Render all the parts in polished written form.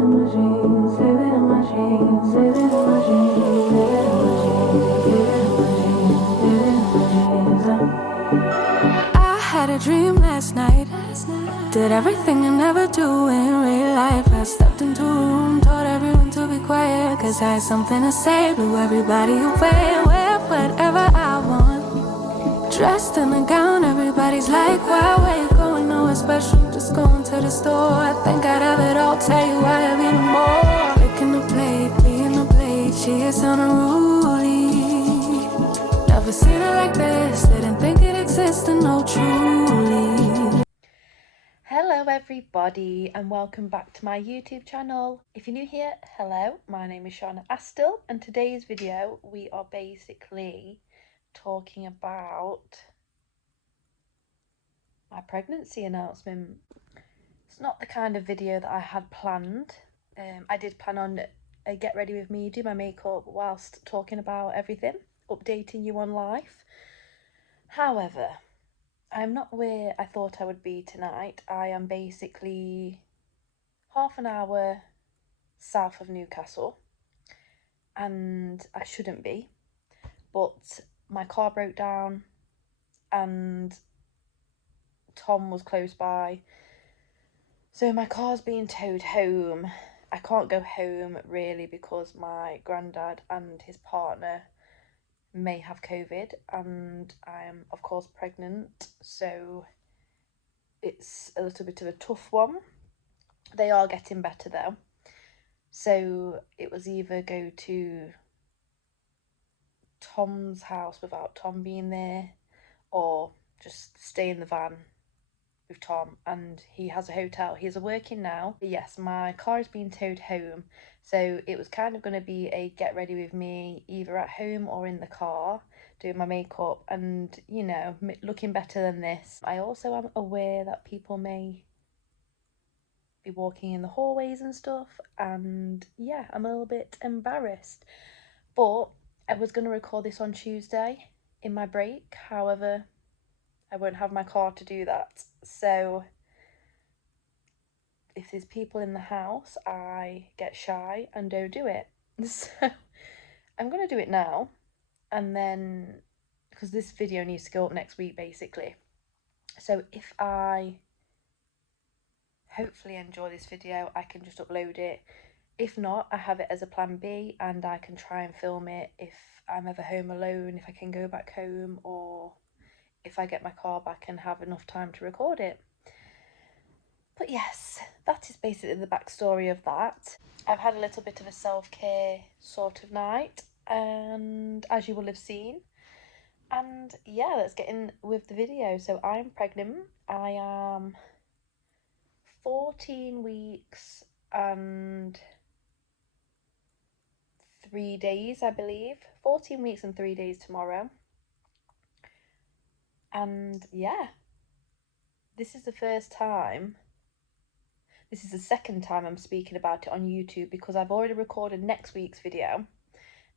I had a dream last night. Did everything I never do in real life. I stepped into a room, told everyone to be quiet, cause I had something to say. Blew everybody away, wear whatever I want. Dressed in a gown, everybody's like, why, where you going? Nowhere special, just going to the store. I think I'd have it all, tell you I have even more. Licking the plate, being the plate, she is unruly. Never seen it like this, didn't think it existed, no truly. Hello everybody and welcome back to my YouTube channel. If you're new here, hello, my name is Shahna and today's video we are basically talking about my pregnancy announcement. It's not the kind of video that I had planned. I did plan on a get ready with me, do my makeup whilst talking about everything, updating you on life. However, I'm not where I thought I would be tonight. I am basically half an hour south of Newcastle and I shouldn't be, but my car broke down and Tom was close by, so my car's being towed home. I can't go home really because my granddad and his partner may have COVID and I am of course pregnant, so it's a little bit of a tough one. They are getting better though, so it was either go to Tom's house without Tom being there or just stay in the van with Tom, and he has a hotel. He's working now. But yes, my car is being towed home, so it was kind of going to be a get ready with me either at home or in the car doing my makeup and, you know, looking better than this. I also am aware that people may be walking in the hallways and stuff, and yeah, I'm a little bit embarrassed, but I was going to record this on Tuesday in my break. However, I won't have my car to do that, so if there's people in the house I get shy and don't do it. So I'm going to do it now, and then because this video needs to go up next week basically, so if I hopefully enjoy this video I can just upload it. If not, I have it as a plan B and I can try and film it if I'm ever home alone, if I can go back home, or if I get my car back and have enough time to record it. But yes, that is basically the backstory of that. I've had a little bit of a self-care sort of night, and as you will have seen. And yeah, let's get in with the video. So I'm pregnant. I am 14 weeks and 3 days, I believe. 14 weeks and 3 days tomorrow. And yeah, this is the second time I'm speaking about it on YouTube, because I've already recorded next week's video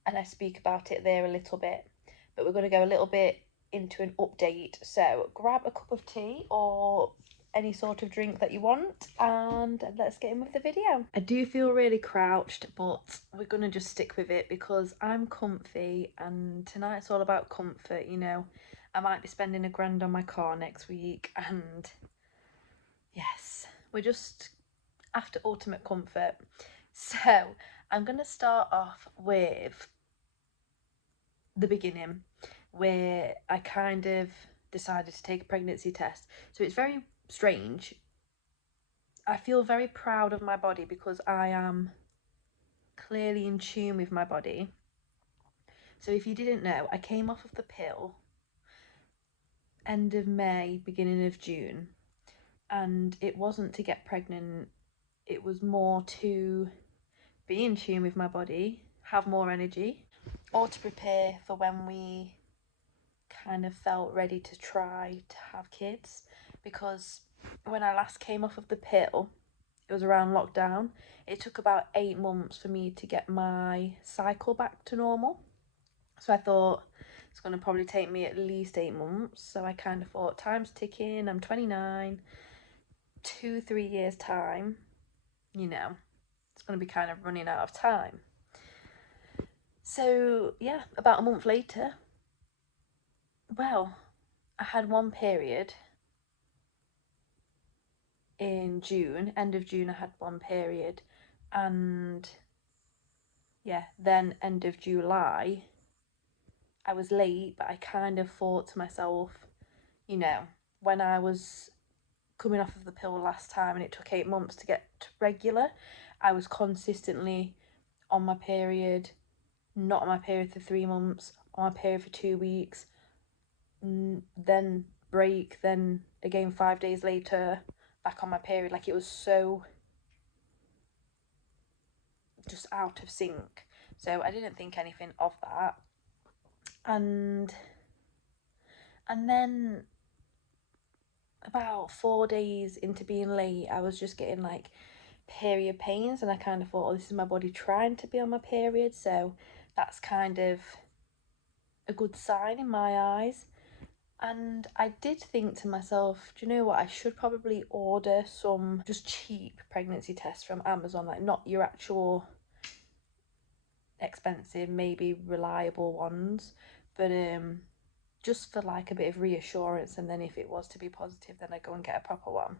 and I speak about it there a little bit, but we're going to go a little bit into an update. So grab a cup of tea or any sort of drink that you want and let's get in with the video. I do feel really crouched, but we're going to just stick with it because I'm comfy and tonight's all about comfort, you know. I might be spending £1,000 on my car next week, and yes, we're just after ultimate comfort. So I'm going to start off with the beginning, where I kind of decided to take a pregnancy test. So it's very strange. I feel very proud of my body because I am clearly in tune with my body. So if you didn't know, I came off of the pill end of May, beginning of June, and it wasn't to get pregnant, it was more to be in tune with my body, have more energy, or to prepare for when we kind of felt ready to try to have kids. Because when I last came off of the pill, it was around lockdown. It took about 8 months for me to get my cycle back to normal. So I thought it's going to probably take me at least 8 months. So I kind of thought, time's ticking, I'm 29, 2-3 years time, you know, going to be kind of running out of time. So yeah, about a month later, well, I had one period in June, end of June I had one period, and yeah, then end of July I was late, but I kind of thought to myself, you know, when I was coming off of the pill last time and it took 8 months to get regular, I was consistently on my period, not on my period for 3 months, on my period for 2 weeks, then break, then again 5 days later, back on my period. Like, it was so just out of sync. So I didn't think anything of that. And then about 4 days into being late, I was just getting like period pains, and I kind of thought, oh, this is my body trying to be on my period, so that's kind of a good sign in my eyes. And I did think to myself, do you know what, I should probably order some just cheap pregnancy tests from Amazon, like not your actual expensive, maybe reliable ones, but just for like a bit of reassurance, and then if it was to be positive, then I'd go and get a proper one.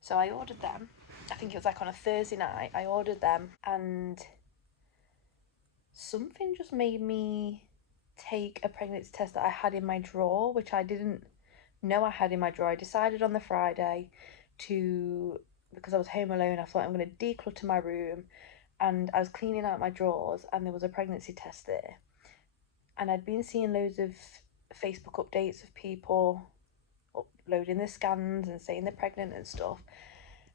So I ordered them. I think it was like on a Thursday night. I ordered them, and something just made me take a pregnancy test that I had in my drawer, which I didn't know I had in my drawer. I decided on the Friday to, because I was home alone, I thought I'm going to declutter my room, and I was cleaning out my drawers, and there was a pregnancy test there. And I'd been seeing loads of Facebook updates of people uploading their scans and saying they're pregnant and stuff.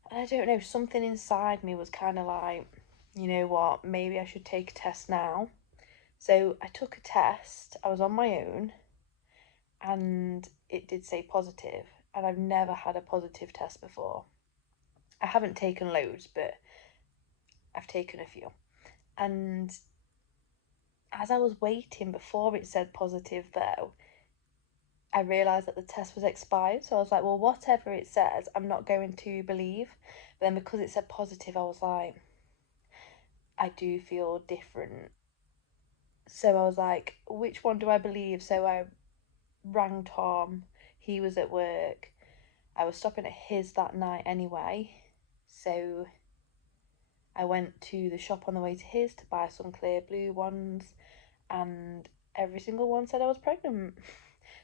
And I don't know, something inside me was kind of like, you know what, maybe I should take a test now. So I took a test. I was on my own, and it did say positive. And I've never had a positive test before. I haven't taken loads, but I've taken a few. And as I was waiting before it said positive, though, I realised that the test was expired. So I was like, well, whatever it says, I'm not going to believe. But then because it said positive, I was like, I do feel different. So I was like, which one do I believe? So I rang Tom. He was at work. I was stopping at his that night anyway. So I went to the shop on the way to his to buy some clear blue ones, and every single one said I was pregnant.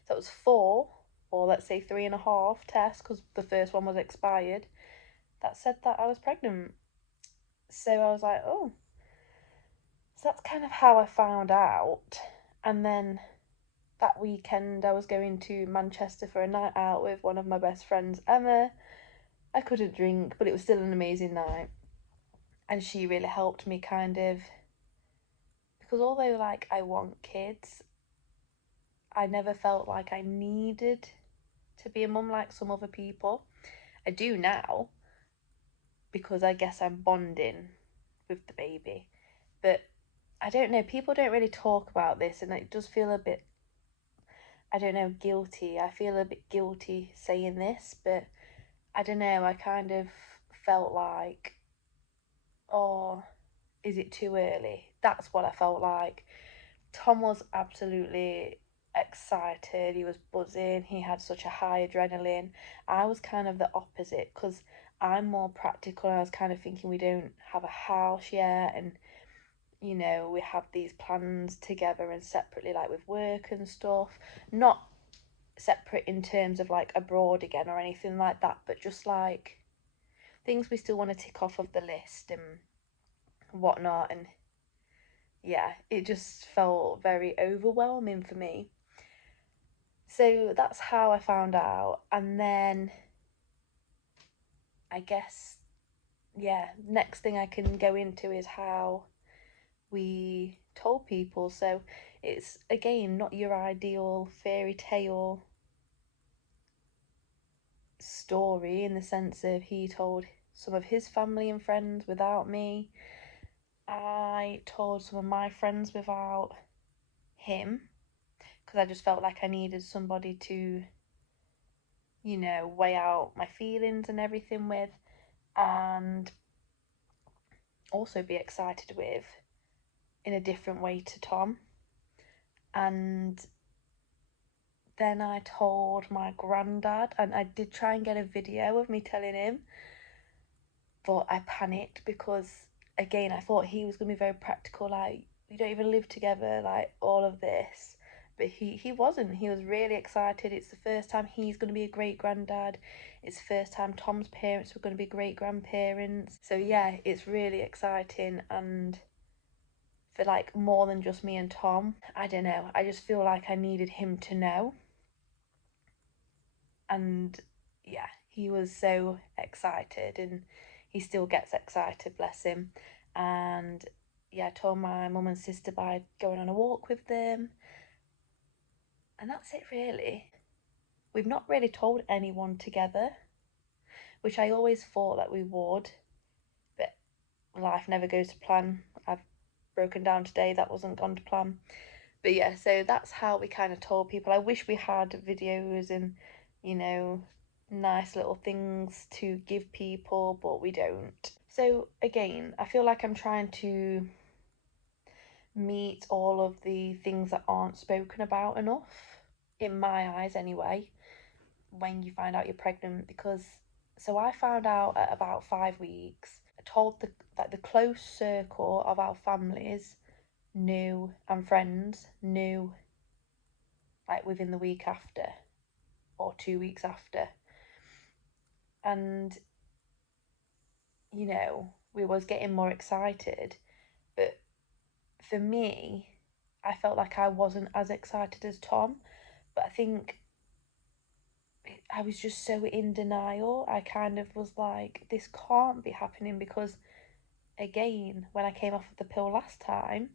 So it was 4, or let's say 3.5 tests, because the first one was expired, that said that I was pregnant. So I was like, oh. So that's kind of how I found out. And then that weekend I was going to Manchester for a night out with one of my best friends, Emma. I couldn't drink, but it was still an amazing night. And she really helped me kind of, because although like I want kids, I never felt like I needed to be a mum like some other people. I do now, because I guess I'm bonding with the baby. But I don't know, people don't really talk about this, and it does feel a bit, I don't know, guilty. I feel a bit guilty saying this, but I don't know, I kind of felt like, oh, is it too early? That's what I felt like. Tom was absolutely excited, he was buzzing, he had such a high adrenaline. I was kind of the opposite, because I'm more practical. I was kind of thinking, we don't have a house yet, and you know, we have these plans together and separately, like with work and stuff. Not separate in terms of like abroad again or anything like that, but just like things we still want to tick off of the list and whatnot. And yeah, it just felt very overwhelming for me. So that's how I found out. And then I guess, yeah, next thing I can go into is how we told people. So it's again not your ideal fairy tale story, in the sense of he told some of his family and friends without me. I told some of my friends without him, because I just felt like I needed somebody to, you know, weigh out my feelings and everything with. And also be excited with in a different way to Tom. And then I told my granddad, and I did try and get a video of me telling him, but I panicked because, again, I thought he was going to be very practical, like, we don't even live together, like, all of this. But he wasn't. He was really excited. It's the first time he's going to be a great granddad. It's the first time Tom's parents were going to be great grandparents. So yeah, it's really exciting, and for like more than just me and Tom. I don't know. I just feel like I needed him to know. And yeah, he was so excited, and he still gets excited, bless him. And yeah, I told my mum and sister by going on a walk with them. And that's it, really. We've not really told anyone together, which I always thought that we would, but life never goes to plan. I've broken down today, that wasn't gone to plan. But yeah, so that's how we kind of told people. I wish we had videos and, you know, nice little things to give people, but we don't. So again, I feel like I'm trying to meet all of the things that aren't spoken about enough, in my eyes anyway, when you find out you're pregnant. Because so I found out at about 5 weeks. I told the close circle of our families knew, and friends knew, like within the week after or 2 weeks after. And we was getting more excited, but for me, I felt like I wasn't as excited as Tom. But I think I was just so in denial. I kind of was like, this can't be happening, because again, when I came off of the pill last time,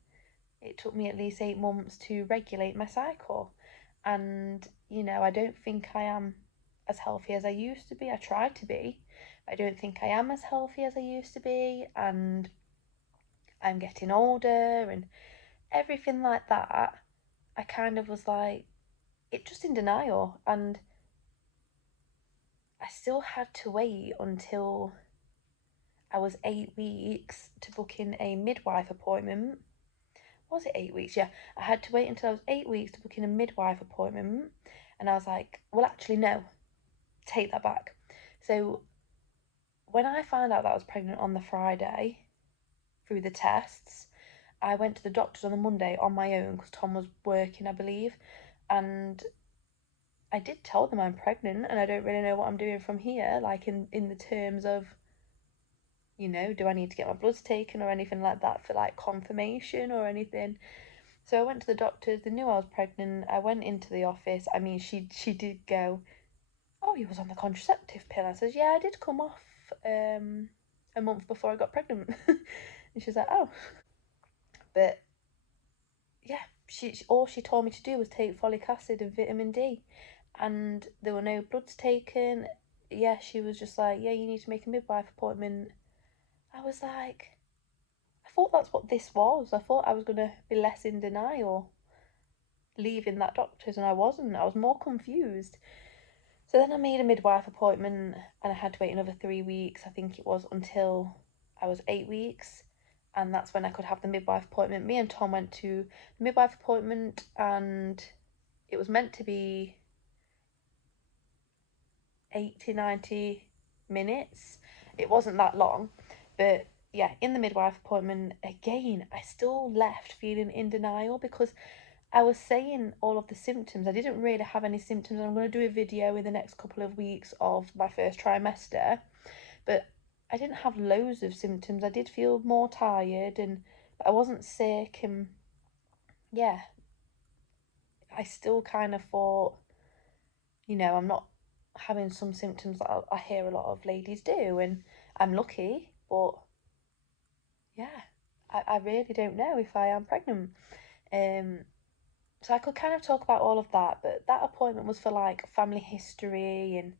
it took me at least 8 months to regulate my cycle. And, I don't think I am as healthy as I used to be. I try to be. I don't think I am as healthy as I used to be. And I'm getting older and everything like that. I kind of was like, it just in denial. And I still had to wait until I was 8 weeks to book in a midwife appointment. Was it 8 weeks? Yeah, I had to wait until I was 8 weeks to book in a midwife appointment. And I was like, well, actually, no, take that back. So when I found out that I was pregnant on the Friday through the tests, I went to the doctors on the Monday on my own because Tom was working, I believe. And I did tell them I'm pregnant and I don't really know what I'm doing from here, like in the terms of, do I need to get my bloods taken or anything like that for like confirmation or anything. So I went to the doctors, they knew I was pregnant. I went into the office. I mean, she did go, oh, you was on the contraceptive pill. I says, yeah, I did come off a month before I got pregnant. And she's like, oh. But yeah, all she told me to do was take folic acid and vitamin D. And there were no bloods taken. Yeah, she was just like, yeah, you need to make a midwife appointment. I was like, I thought that's what this was. I thought I was going to be less in denial leaving that doctor's, and I wasn't. I was more confused. So then I made a midwife appointment and I had to wait another 3 weeks. I think it was until I was 8 weeks. And that's when I could have the midwife appointment. Me and Tom went to the midwife appointment and it was meant to be 80, 90 minutes. It wasn't that long. But yeah, in the midwife appointment, again, I still left feeling in denial because I was saying all of the symptoms. I didn't really have any symptoms. I'm going to do a video in the next couple of weeks of my first trimester, but I didn't have loads of symptoms. I did feel more tired, but I wasn't sick, and yeah, I still kind of thought, I'm not having some symptoms that I hear a lot of ladies do, and I'm lucky, but yeah, I really don't know if I am pregnant. So I could kind of talk about all of that, but that appointment was for like family history and,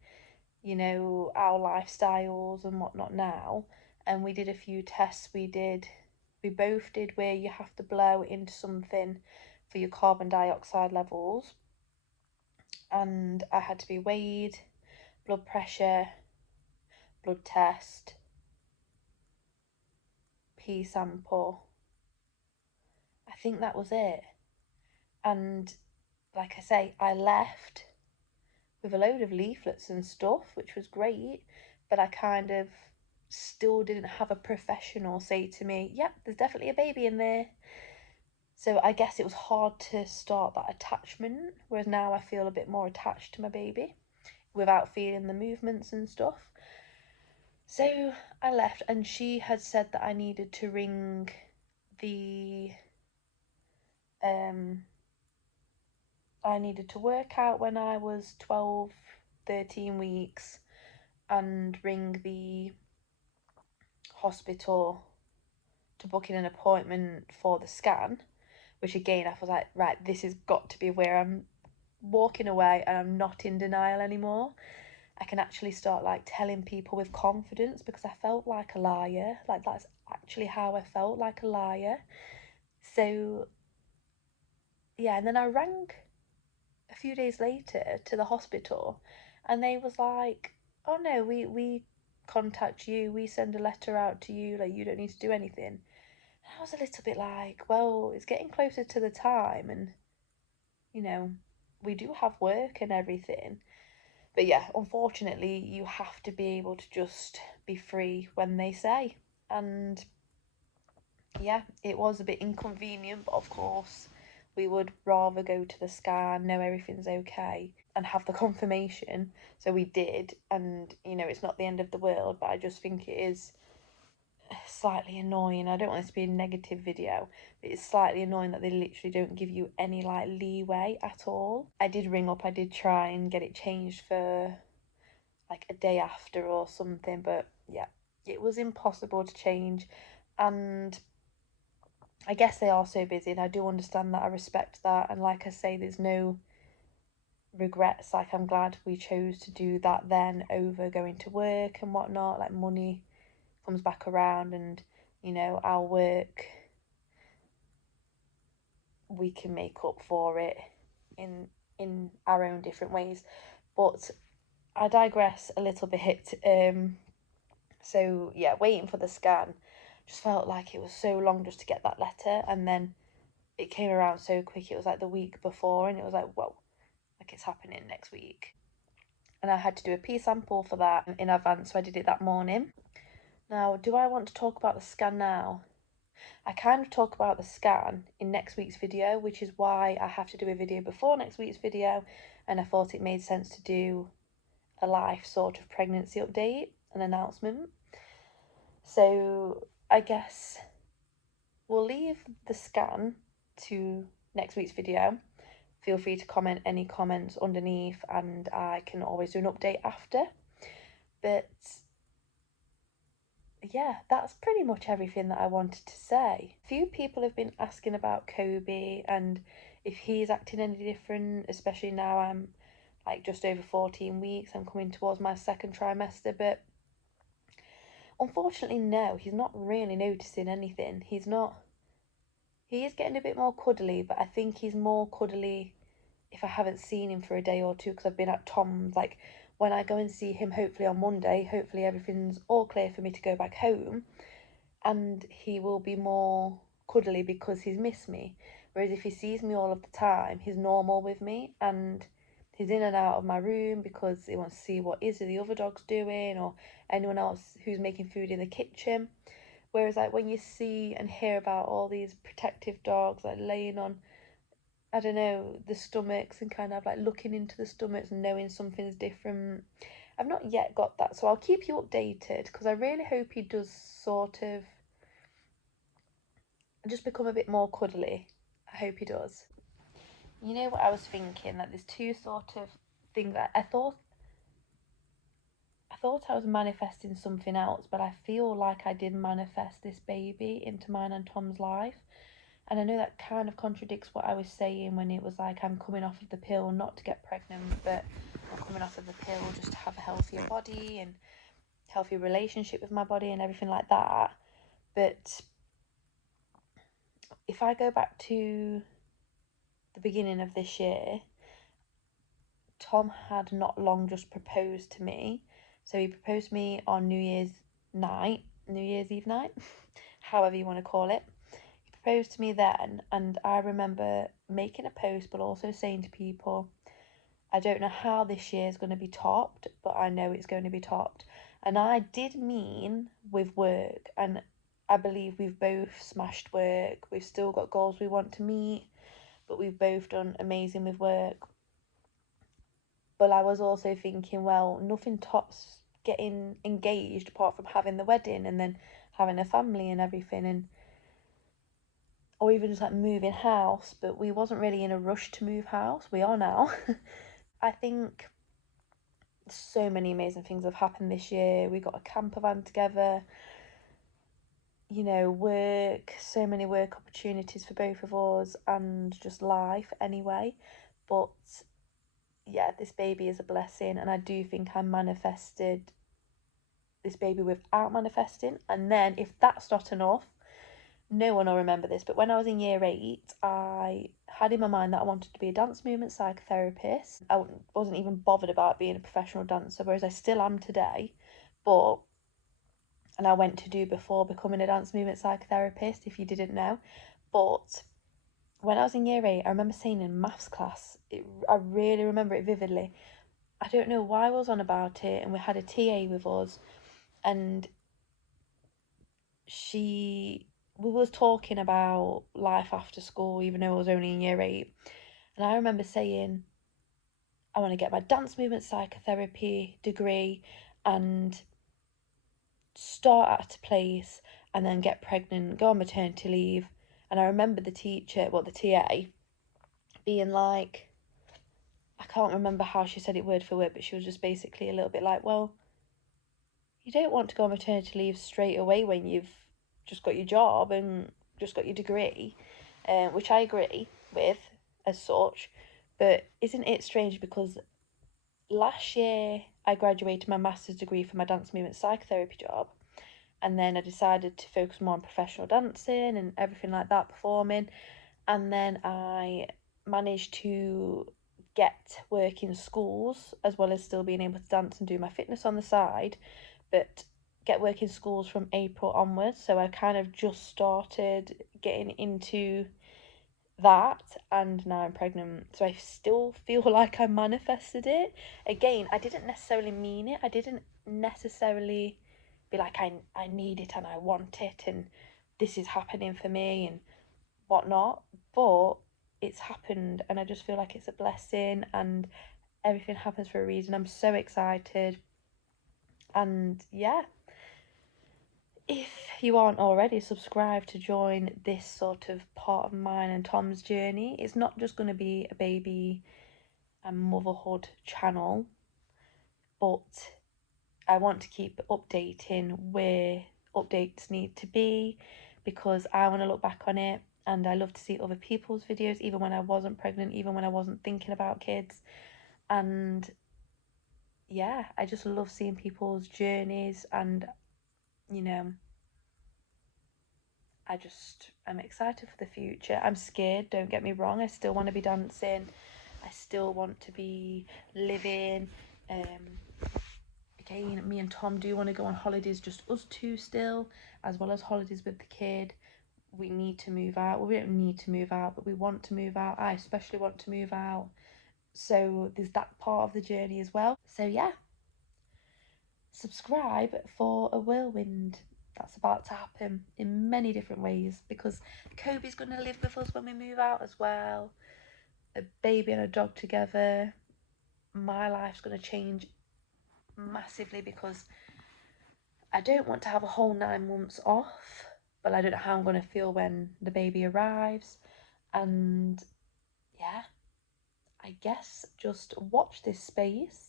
our lifestyles and whatnot now. And we did a few tests. We both did where you have to blow into something for your carbon dioxide levels. And I had to be weighed, blood pressure, blood test, pee sample. I think that was it. And like I say, I left with a load of leaflets and stuff, which was great, but I kind of still didn't have a professional say to me, yep, there's definitely a baby in there. So I guess it was hard to start that attachment, whereas now I feel a bit more attached to my baby without feeling the movements and stuff. So I left, and she had said that I needed to ring the I needed to work out when I was 12, 13 weeks and ring the hospital to book in an appointment for the scan, which again I was like, right, this has got to be where I'm walking away and I'm not in denial anymore. I can actually start like telling people with confidence, because I felt like a liar. Like, that's actually how I felt, like a liar. So yeah, and then I rang a few days later to the hospital, and they was like, oh no, we contact you, we send a letter out to you, like, you don't need to do anything. And I was a little bit like, well, it's getting closer to the time, and we do have work and everything. But yeah, unfortunately, you have to be able to just be free when they say. And yeah, it was a bit inconvenient, but of course, we would rather go to the scan, know everything's okay, and have the confirmation. So we did, and it's not the end of the world, but I just think it is slightly annoying. I don't want this to be a negative video, but it's slightly annoying that they literally don't give you any like leeway at all. I did ring up, I did try and get it changed for like a day after or something, but yeah, it was impossible to change. And I guess they are so busy, and I do understand that, I respect that, and like I say, there's no regrets. Like, I'm glad we chose to do that then over going to work and whatnot. Like, money comes back around, and our work, we can make up for it in our own different ways. But I digress a little bit. So yeah, waiting for the scan just felt like it was so long just to get that letter, and then it came around so quick. It was like the week before, and it was like, whoa, like, it's happening next week. And I had to do a pee sample for that in advance, so I did it that morning. Now, do I want to talk about the scan now? I kind of talk about the scan in next week's video, which is why I have to do a video before next week's video, and I thought it made sense to do a life sort of pregnancy update, an announcement. So I guess we'll leave the scan to next week's video. Feel free to comment any comments underneath, and I can always do an update after. But yeah, that's pretty much everything that I wanted to say. A few people have been asking about Kobie and if he's acting any different, especially now I'm like just over 14 weeks. I'm coming towards my second trimester, but unfortunately, no, he's not really noticing anything. He is getting a bit more cuddly, but I think he's more cuddly if I haven't seen him for a day or two, because I've been at Tom's. Like, when I go and see him, hopefully on Monday, hopefully everything's all clear for me to go back home, and he will be more cuddly because he's missed me. Whereas if he sees me all of the time, he's normal with me, and he's in and out of my room because he wants to see what Izzy, the other dog's doing, or anyone else who's making food in the kitchen. Whereas like when you see and hear about all these protective dogs like laying on, I don't know, the stomachs and kind of like looking into the stomachs and knowing something's different, I've not yet got that. So I'll keep you updated, because I really hope he does sort of just become a bit more cuddly. I hope he does. You know what I was thinking? That there's two sort of things that I thought I was manifesting something else, but I feel like I did manifest this baby into mine and Tom's life. And I know that kind of contradicts what I was saying when it was like, I'm coming off of the pill not to get pregnant, but I'm coming off of the pill just to have a healthier body and healthy relationship with my body and everything like that. But if I go back to the beginning of this year, Tom had not long just proposed to me. So he proposed to me on New Year's Eve night. however you want to call it. He proposed to me then, and I remember making a post but also saying to people, I don't know how this year is going to be topped, but I know it's going to be topped. And I did mean with work, and I believe we've both smashed work. We've still got goals we want to meet, but we've both done amazing with work. But I was also thinking, well, nothing tops getting engaged apart from having the wedding and then having a family and everything, and or even just like moving house. But we wasn't really in a rush to move house. We are now. I think so many amazing things have happened this year. We got a camper van together, you know, work, so many work opportunities for both of us, and just life anyway. But yeah, this baby is a blessing, and I do think I manifested this baby without manifesting. And then, if that's not enough, no one will remember this, but when I was in year 8, I had in my mind that I wanted to be a dance movement psychotherapist. I wasn't even bothered about being a professional dancer, whereas I still am today. But, and I went to do before becoming a dance movement psychotherapist, if you didn't know. But when I was in year 8, I remember saying in maths class, I really remember it vividly. I don't know why I was on about it, and we had a TA with us, and we was talking about life after school, even though I was only in year 8. And I remember saying, I want to get my dance movement psychotherapy degree and start at a place and then get pregnant, go on maternity leave. And I remember the teacher, well, the TA, being like, I can't remember how she said it word for word, but she was just basically a little bit like, well, you don't want to go on maternity leave straight away when you've just got your job and just got your degree, which I agree with as such. But isn't it strange, because last year I graduated my master's degree for my dance movement psychotherapy job, and then I decided to focus more on professional dancing and everything like that, performing, and then I managed to get work in schools as well as still being able to dance and do my fitness on the side, but get work in schools from April onwards. So I kind of just started getting into that, and now I'm pregnant. So I still feel like I manifested it. Again, I didn't necessarily mean it. I didn't necessarily be like, I need it and I want it and this is happening for me and whatnot. But it's happened, and I just feel like it's a blessing, and everything happens for a reason. I'm so excited. And yeah, if you aren't already subscribed to join this sort of part of mine and Tom's journey, it's not just going to be a baby and motherhood channel, but I want to keep updating where updates need to be, because I want to look back on it, and I love to see other people's videos, even when I wasn't pregnant, even when I wasn't thinking about kids. And yeah, I just love seeing people's journeys, and you know, I'm excited for the future. I'm scared, don't get me wrong. I still want to be dancing. I still want to be living. Again, me and Tom do want to go on holidays, just us two still, as well as holidays with the kid. We need to move out. Well, we don't need to move out, but we want to move out. I especially want to move out. So there's that part of the journey as well. So yeah, subscribe for a whirlwind that's about to happen in many different ways, because Kobie's going to live with us when we move out as well. A baby and a dog together. My life's going to change massively, because I don't want to have a whole 9 months off, but I don't know how I'm going to feel when the baby arrives. And yeah, I guess just watch this space.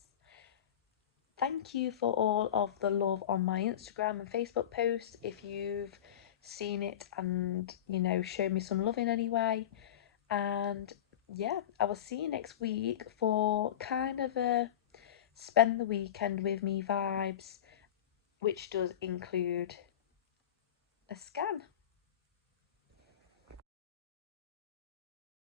Thank you for all of the love on my Instagram and Facebook posts. If you've seen it and, you know, show me some love in any way. And yeah, I will see you next week for kind of a spend the weekend with me vibes, which does include a scan.